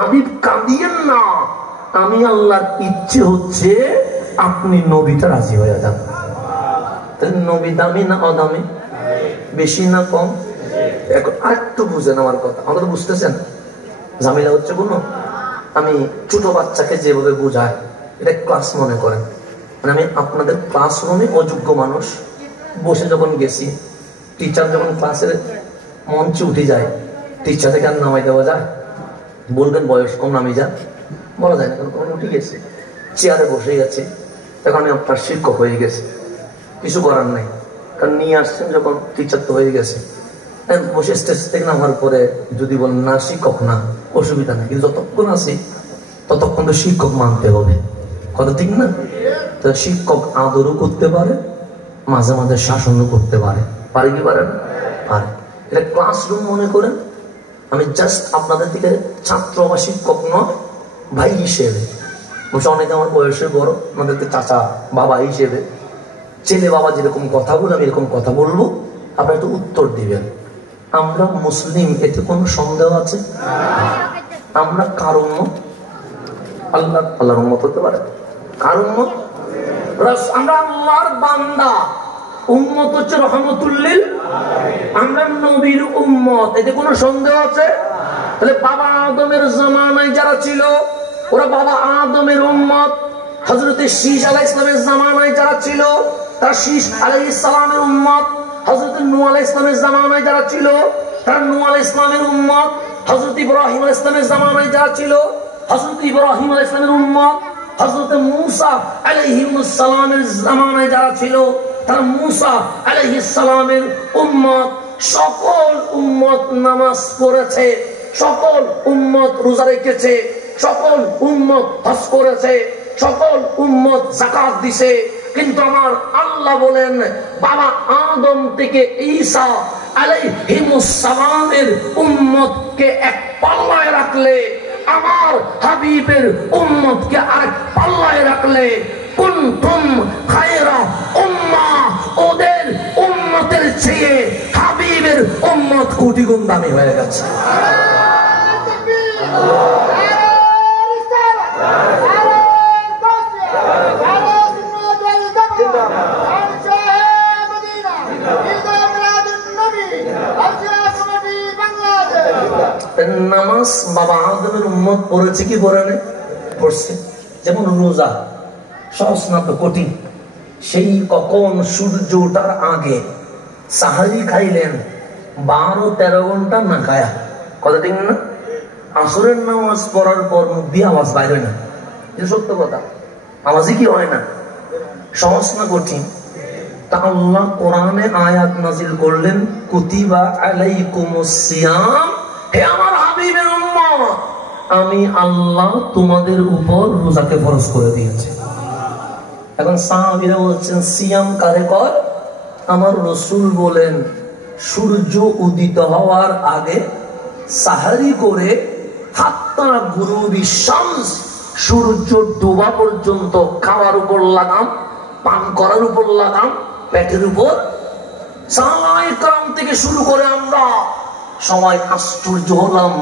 হাবিব কাঁদিয়েন না, আমি আল্লাহর ইচ্ছে হচ্ছে আপনি নবীটা রাজি হয়ে যান। নবী দামি না অদামি, বেশি না কম? এখন আরেকটু বুঝেন আমার কথা, আমাকে তো বুঝতেছেন ঝামেলা হচ্ছে কোনো? আমি ছোট বাচ্চাকে যেভাবে বুঝাই এটা ক্লাস মনে করেন, মানে আমি আপনাদের ক্লাসরুমে অযোগ্য মানুষ বসে যখন গেছি, টিচার যখন ক্লাসের মঞ্চে উঠে যায়, টিচার থেকে আর নামাই দেওয়া যায়? বলবেন বয়স কম নামিয়ে যা, বলা যায় না, কারণ তখন উঠে গেছে, চেয়ারে বসে গেছে, এখন আমি আপনার শিক্ষক হয়ে গেছে, কিছু করার নাই, কারণ নিয়ে আসছেন যখন টিচার তো হয়ে গেছে। বসে স্টেজ থেকে নামার পরে যদি বলেন না শিক্ষক না, অসুবিধা নেই, কিন্তু যতক্ষণ আছি ততক্ষণ তো শিক্ষক মানতে হবে, কথা ঠিক না? তো শিক্ষক আদরও করতে পারে, মাঝে মাঝে শাসনও করতে পারে, পারে কি পারে না? পারে। এটা ক্লাসরুম মনে করেন, আমি জাস্ট আপনাদের দিকে ছাত্র বা শিক্ষক নয়, ভাই হিসেবে বলছে, অনেকে আমার বয়সে বড়, আমাদেরকে চাচা বাবা হিসেবে, ছেলে বাবা যেরকম কথা বলে আমি এরকম কথা বলবো, আপনারা একটু উত্তর দিবেন। আমরা মুসলিম, এতে কোনো সন্দেহ আছে? আমরা কার উম্মত? আল্লাহর উম্মত হতে পারে? কার উম্মত? আমরা আল্লাহর বান্দা, উম্মত হচ্ছে রহমতুল্লিল, আমরা নবীর উম্মত, এতে কোনো সন্দেহ আছে? তাহলে বাবা আদমের জামানায় যারা ছিল ওরা বাবা আদমের উম্মত। হযরত শীশ আলাইহিস সালামের জামানায় যারা ছিল তারা শীশ আলাইহিস সালামের উম্মত। হযরত নূহ আলাইহিস সালামের জামানায় যারা ছিল তারা নূহ আলাইহিস সালামের উম্মত। হযরত ইব্রাহিম আলাইহিস সালামের জামানায় যারা ছিল হযরত ইব্রাহিম আলাইহিস সালামের উম্মত। হযরত মূসা আলাইহিস সালামের জামানায় যারা ছিল তারা মূসা আলাইহিস সালামের উম্মত। সকল উম্মত নামাজ পড়েছে, সকল উম্মত রোজা রেখেছে, সকল উম্মত হজ করেছে, সকল উম্মত যাকাত দিছে, কিন্তু আমার আল্লাহ বলেন বাবা আদম থেকে ঈসা আলাইহিস সালামের উম্মতকে এক পাল্লায় রাখলে, আমার হাবিবের উম্মতকে আরেক পাল্লায় রাখলে, কুনতুম খায়রা উম্মাহ, ওদের উম্মতের চেয়ে হাবিবের উম্মত কোটি গুণ দামি হয়ে গেছে। নামাজ বাবা আদমের উম্মত পড়েছে কি পড়ে না? পড়ছে। যেমন রোজা সহজ না তো কঠিন। সেই কখন সূর্য ওঠার আগে সাহারি খাইলেন 12-13 ঘন্টা না খায়া, কথা ঠিক না? আসরের নামাজ পড়ার পর মুখ দিয়ে আওয়াজ বাইরে না, এটা সত্য কথা। আওয়াজই কি হয় না? সহজ না কঠিন? তা আল্লাহ কোরআনে আয়াত নাজিল করলেন, কুতিবা আলাইকুমুস সিয়াম, হে আমার হাবিবের উম্মত, আমি আল্লাহ তোমাদের উপর রোজাকে ফরজ করে দিয়েছি। এখন সাহাবীরা বলছেন সিয়াম কারে কয়? আমার রাসূল বলেন সূর্য উদিত হওয়ার আগে সাহারি করে হাত্তা গুরুবি শামস, সূর্য ডোবা পর্যন্ত খাওয়ার উপর লাগাম, পান করার উপর লাগাম, পেটের উপর। সাহাবায়ে কেরাম থেকে শুরু করে আমরা সবাই আশ্চর্য হলাম।